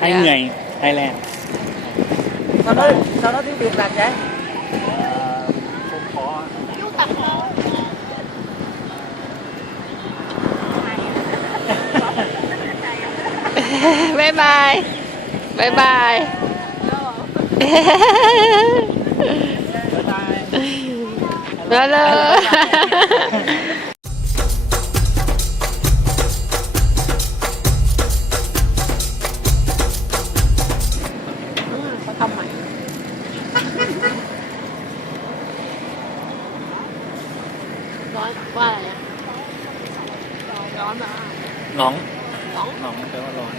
hai Dạ. người Thailand sao nói sao nói tiếng việt đặt vậy không khó bye bye. Bye bye. Hello nói qua là nói mà หน้องน้องหน้องแปลว่าร้อน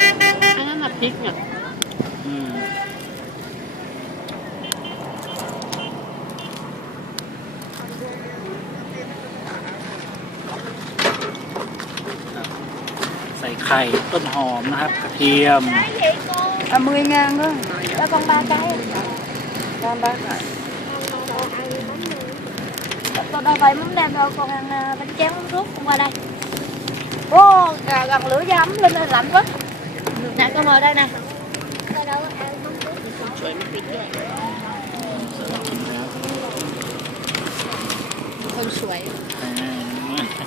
อันนั้นน่ะพริกเนี่ยอืม ไข่ต้นหอมนะครับ กระเทียม à, 10 ngàn đó Cho con ba cái con bác lại Tôi đâu phải muốn đem đâu Con ăn à, bánh tráng bánh ruốc Con qua đây Ô gà gần lửa cho ấm lên lên lạnh quá Nè con ngồi đây nè sủi mất vịt vậy không sủi อ่า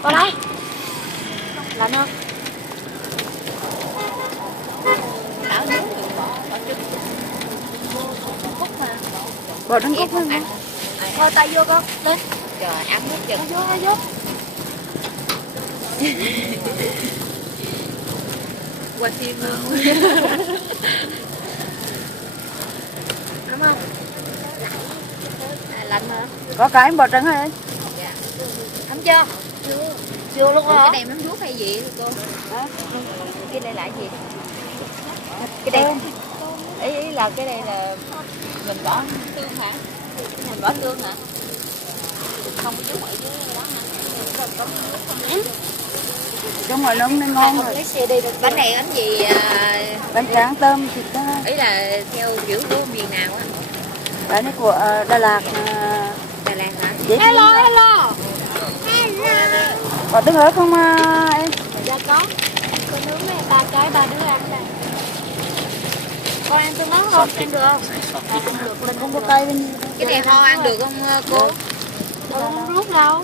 Con đây Bỏ trứng cút không ăn Thôi tay vô con. Lên. Trời ấm nước chừng. Vô vô qua tim luôn. Đúng không? Lạnh hả? Có cái bò trứng hay dạ. Thấm chưa? Chưa. Luôn Ủa, hả? cái này mắm ruốc hay gì? Cô. Hả? cái đây là cái gì? Cái đây ý, ý là cái đây là mình bỏ tương hả? Mình bỏ tương hả? Không có chút ở dưới đó hả trong ngoài nóng nên ngon rồi. Lấy xe đi được bánh này bánh gì à, bánh tráng tôm thịt đó ý là theo kiểu của miền nào á? Cái này của ờ, Đà Lạt ờ, Đà Lạt hả? dễ Hello hello. Có trứng ớt không ờ, em? Dạ có. Con nướng này ba cái ba đứa ăn đây em tôi bán không? em được không? Không được, mình không có cây bên... Cái này kho ăn được không ờ, cô? Không rút đâu.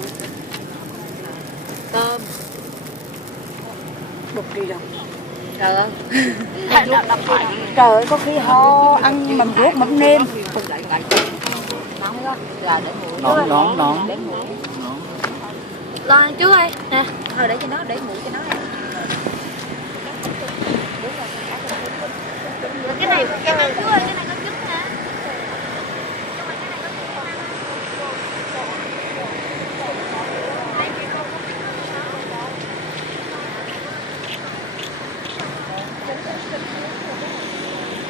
Tôm, Đục đi đâu. Trời ơi. Trời có khi ho ăn mầm ruốc mắm nêm. Nón, nón, nón. Lo chú ơi Nè, thôi để cho nó, để mũi cho nó. Cái này con ăn trước đi Cái này có trứng nè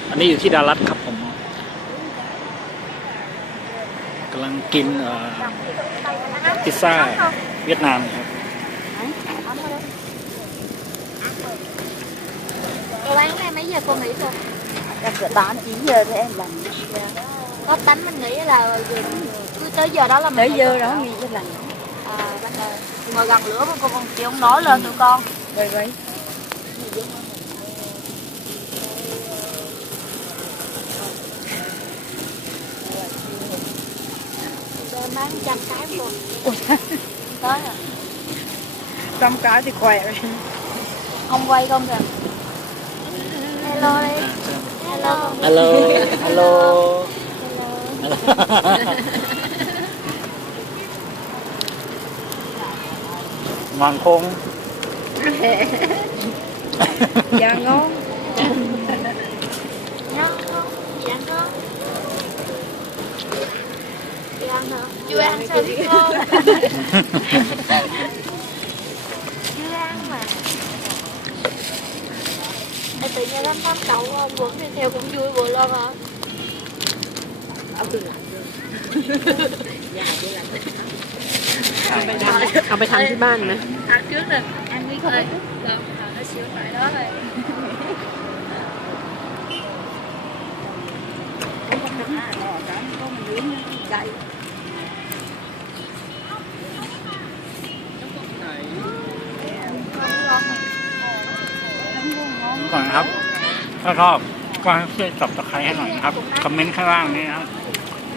อันนี้อยู่ที่ดารัตครับผมกำลังกินพิซซ่าเวียดนามครับ Cô bán này mấy giờ cô nghỉ cô? chắc cỡ tám chín giờ thì em làm. Có tánh mình nghĩ là cứ tới giờ đó là mình tới giờ đó nghỉ cho lành À, bắt đầu ngồi gần lửa mà cô còn chịu không nói lên tụi con. Vậy Tôi bán trăm cái cô Tới rồi. Trăm cái thì khỏe rồi. Không quay con kìa Hello đi Hello hello hello ngon không dạ ngon Nhớ không? Không? Chị ăn hả? Chưa ăn sao biết không? Chưa ăn mà Em tự nhiên em tham cậu muốn đi theo cũng vui vừa lo mà Ông đi lạnh rồi Dạ đi lạnh Ông phải thăm thứ ba nữa Thật trước rồi Ăn đi thôi Được, nó xíu lại đó rồi Hãy subscribe cho kênh Ghiền Mì Gõ Để không bỏ lỡ những video hấp dẫn ถ้าชอบก็ให้ช่วยสับตะไคร้ให้หน่อยนะครับคอมเมนต์ข้างล่างนี้นะครับ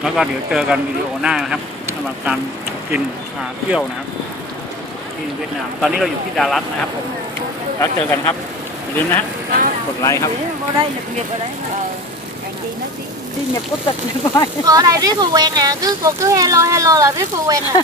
แล้วก็เดี๋ยวเจอกันวิดีโอหน้านะครับสำหรับการกินอ่าเที่ยวนะครับที่เวียดนาม ตอนนี้เราอยู่ที่ดารัสนะครับผมแล้วเจอกันครับอย่าลืมนะฮะกดไลค์ครับ Vô đây lập nghiệp ở đấy Ờ Càng chi nó đi Đi nhập quốc tịch nữa coi cô ở đây rất là quen nè cứ cô cứ hello hello là rất là quen nè